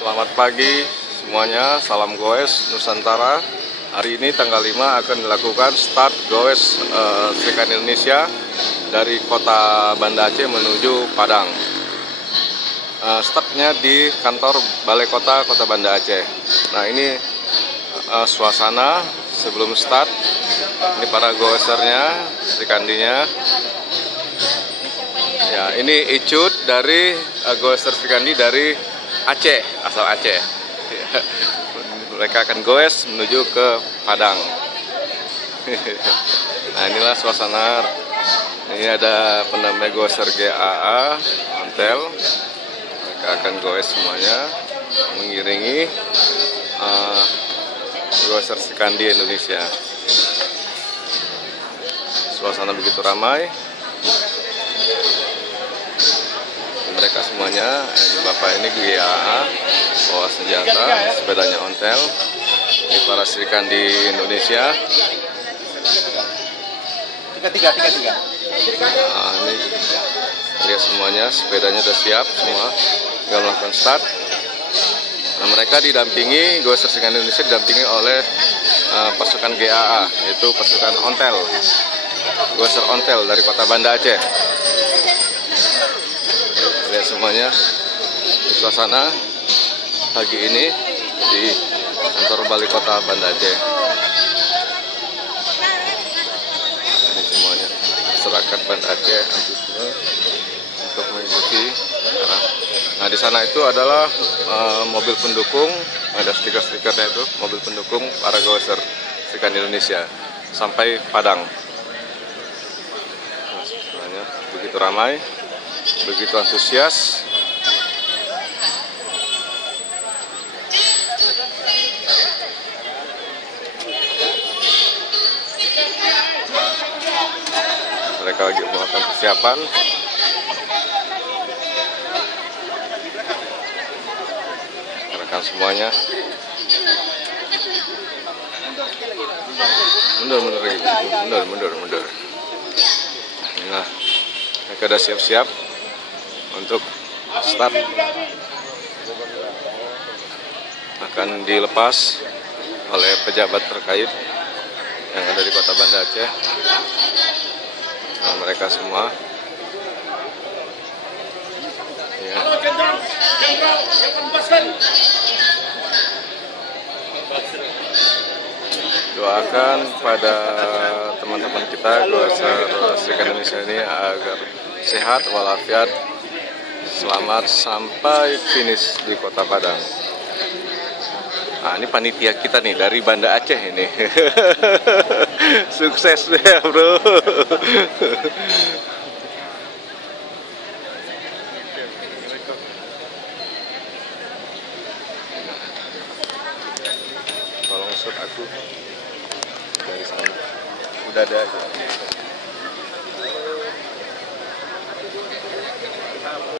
Selamat pagi semuanya, salam goes Nusantara. Hari ini tanggal 5 akan dilakukan start goes Serikat Indonesia dari kota Banda Aceh menuju Padang. Startnya di kantor Balai Kota Banda Aceh. Nah, ini suasana sebelum start. Ini para goesernya, Serikandinya. Ya, ini Icut dari goeser Serikandi dari Aceh, asal Aceh. Mereka akan goes menuju ke Padang. Nah, inilah suasana. Ini ada penambah goeser GAA, Ontel. Mereka akan goes semuanya mengiringi goeser Serikandi Indonesia. Suasana begitu ramai. Mereka semuanya, ini bapak ini GAA, bawa senjata, sepedanya Ontel. Ini para Serikandi Indonesia. Tiga. Nah, ini lihat semuanya, sepedanya sudah siap semua, tinggal melakukan start. Nah, mereka didampingi, goeser Serikandi Indonesia didampingi oleh pasukan GAA, yaitu pasukan Ontel, goeser Ontel dari kota Banda Aceh. Lihat semuanya, suasana pagi ini di kantor Balai Kota Banda Aceh. Ini semuanya masyarakat Banda Aceh untuk mengikuti. Nah, di sana itu adalah mobil pendukung, ada stiker-stikernya itu, mobil pendukung para goeser Serikat Indonesia sampai Padang. Nah, semuanya begitu ramai, begitu antusias. Mereka lagi melakukan persiapan. Rekan semuanya. Mundur. Nah, mereka sudah siap-siap untuk start. Akan dilepas oleh pejabat terkait yang ada di kota Banda Aceh. Nah, mereka semua ya. Doakan pada teman-teman kita goeser Serikat Indonesia ini agar sehat walafiat, selamat sampai finish di kota Padang. Nah, ini panitia kita nih dari Banda Aceh ini. Sukses ya, bro. Tolong shoot aku dari sana. Udah ada aja.